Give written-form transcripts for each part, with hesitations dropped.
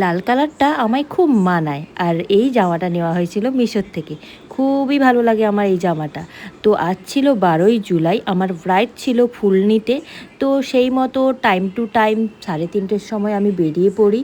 লাল কালারটা আমায় খুব মানায়। আর এই জামাটা নেওয়া হয়েছিল মিশোর থেকে। খুবই ভালো লাগে আমার এই জামাটা। তো আজ ছিল 12ই জুলাই, আমার ব্রাইড ছিল ফুলনিতে। তো সেই মতো টাইম টু টাইম 3:30-র সময় আমি বেরিয়ে পড়ি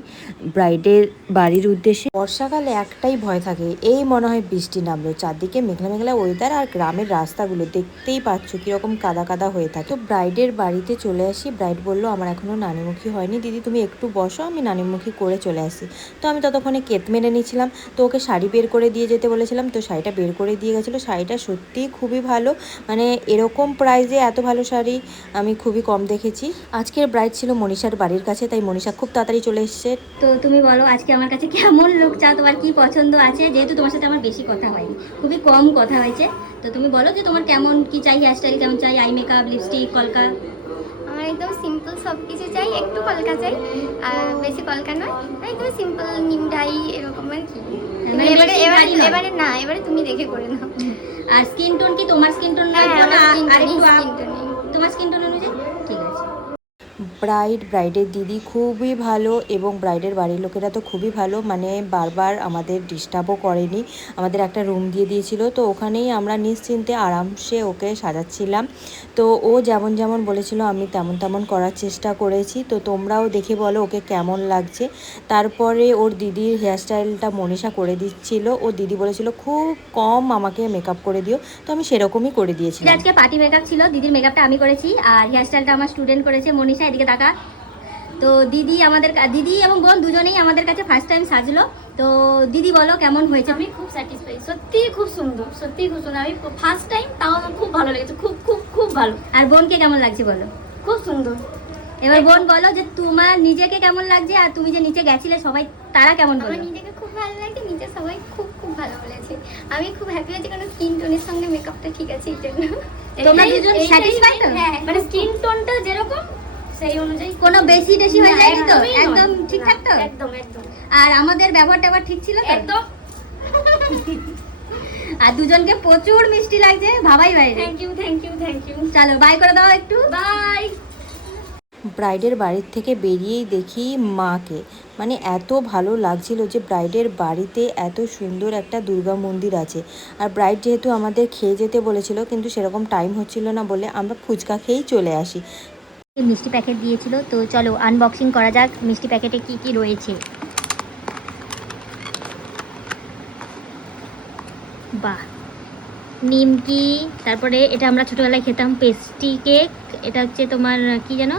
ব্রাইডের বাড়ির উদ্দেশ্যে। বর্ষাকালে একটাই ভয় থাকে, এই মনে হয় বৃষ্টি নামলো। চারদিকে মেঘলা মেঘলা ওয়েদার, আর গ্রামের রাস্তাগুলো দেখতেই পাচ্ছ কীরকম কাদা কাদা হয়ে থাকে। তো ব্রাইডের বাড়িতে চলে আসি। ব্রাইড বললো আমার এখনও নানিমুখী হয়নি, দিদি তুমি একটু বসো, আমি নানিমুখী করে চলে আসি। তো আমি ততক্ষণে কেত মেরে নিয়েছিলাম। তো ওকে শাড়ি বের করে দিয়ে যেতে বলেছিলাম, তো শাড়িটা বের করে দিয়ে গেছিলো। শাড়িটা সত্যিই খুবই ভালো, মানে এরকম প্রাইজে এত ভালো শাড়ি আমি খুবই কম দেখেছি। আজকের ব্রাইড ছিল মনীষার বাড়ির কাছে, তাই মনীষা খুব তাড়াতাড়ি চলে এসেছে। তো তুমি বলো আজকে আমার কাছে কেমন লোক চাও, তোমার কি পছন্দ আছে? যেহেতু তোমার সাথে আমার বেশি কথা হয়নি, খুবই কম কথা হয়েছে, তো তুমি বলো যে তোমার কেমন কি চাই, হেয়ারস্টাইল কেমন চাই, আই মেকআপ, লিপস্টিক, কলকা। আমার একদম সিম্পল সব কিছু চাই, একটু কলকা চাই, আর বেশি কলকা নয়, একদম সিম্পল নিমডাই এরকম আর কি। এবারে তুমি দেখে করে নাও। আর স্কিন টোন কি তোমার স্কিন টোন না? তোমার স্কিন টোন অনুযায়ী ঠিক আছে। ব্রাইডের দিদি খুবই ভালো এবং ব্রাইডের বাড়ির লোকেরা তো খুবই ভালো, মানে বারবার আমাদের ডিস্টার্বও করেনি। আমাদের একটা রুম দিয়ে দিয়েছিল, তো ওখানেই আমরা নিশ্চিন্তে আরামসে ওকে সাজাচ্ছিলাম। তো ও যেমন যেমন বলেছিল আমি তেমন তেমন করার চেষ্টা করেছি। তো তোমরাও দেখে বলো ওকে কেমন লাগছে। তারপরে ওর দিদির হেয়ারস্টাইলটা মনীষা করে দিচ্ছিল। ও দিদি বলেছিল খুব কম আমাকে মেকআপ করে দিও, তো আমি সেরকমই করে দিয়েছিলাম। আজকে পার্টি মেকআপ ছিল, দিদির মেকআপটা আমি করেছি, আর হেয়ারস্টাইলটা আমার স্টুডেন্ট করেছে মনীষা। এদিকে তাকা। তো দিদি এবং বোন দুজনেই আমাদের কাছে ফার্স্ট টাইম সাজলো। তো দিদি বলো কেমন হয়েছে? আমি খুব স্যাটিসফাই, সত্যিই খুব সুন্দর, সত্যিই খুব সুন্দর। আমি ফার্স্ট টাইম, তাও আমার খুব ভালো লেগেছে, খুব খুব খুব ভালো। আর বোনকে কেমন লাগছে বলো? খুব সুন্দর। এবার বোন বলো যে তোমার নিজেকে কেমন লাগছে, আর তুমি যে নিচে গেছিলে সবাই তারা কেমন বলো? আমার নিজেকে খুব ভালো লাগে, নিচে সবাই খুব খুব ভালো বলেছে। আমি খুব হ্যাপি আছি, কারণ স্কিন টোনের সঙ্গে মেকআপটা ঠিক আছে এই জন্য। তোমরা দুজন স্যাটিসফাই তো? হ্যাঁ, মানে স্কিন টোনটা যেরকম সেই অনুযায়ী কোনো বেশি হয়ে যায়নি তো? একদম ঠিকঠাক তো? একদম একদম। আর আমাদের ব্যবহার ঠিক ছিল তো? একদম। আর দুজনকে প্রচুর মিষ্টি লাগছে, ভাবাই বাইরে। Thank you thank you thank you. চলো বাই করে দাও একটু। বাই। ব্রাইডের বাড়ির থেকে বেরিয়েই দেখি মাকে, মানে এত ভালো লাগছিল যে ব্রাইডের বাড়িতে এত সুন্দর একটা দুর্গা মন্দির আছে। আর ব্রাইড যেহেতু আমাদের খেয়ে যেতে বলেছিল, কিন্তু সেরকম টাইম হচ্ছিল না বলে আমরা ফুচকা খেয়েই চলে আসি। মিষ্টি প্যাকেট দিয়েছিল, তো চলো আনবক্সিং করা যাক মিষ্টি প্যাকেটে কি কি রয়েছে। বাহ, নিমকি, তারপরে এটা আমরা ছোটবেলায় খেতাম পেস্ট্রি কেক, এটা হচ্ছে তোমার কি জানো,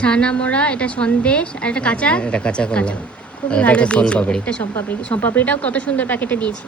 ছানা মোড়া, এটা সন্দেশ, আর এটা কাঁচা কলা। খুবই ভালো দিয়েছে। এটা সম্পাপড়িটাও কত সুন্দর প্যাকেটে দিয়েছি।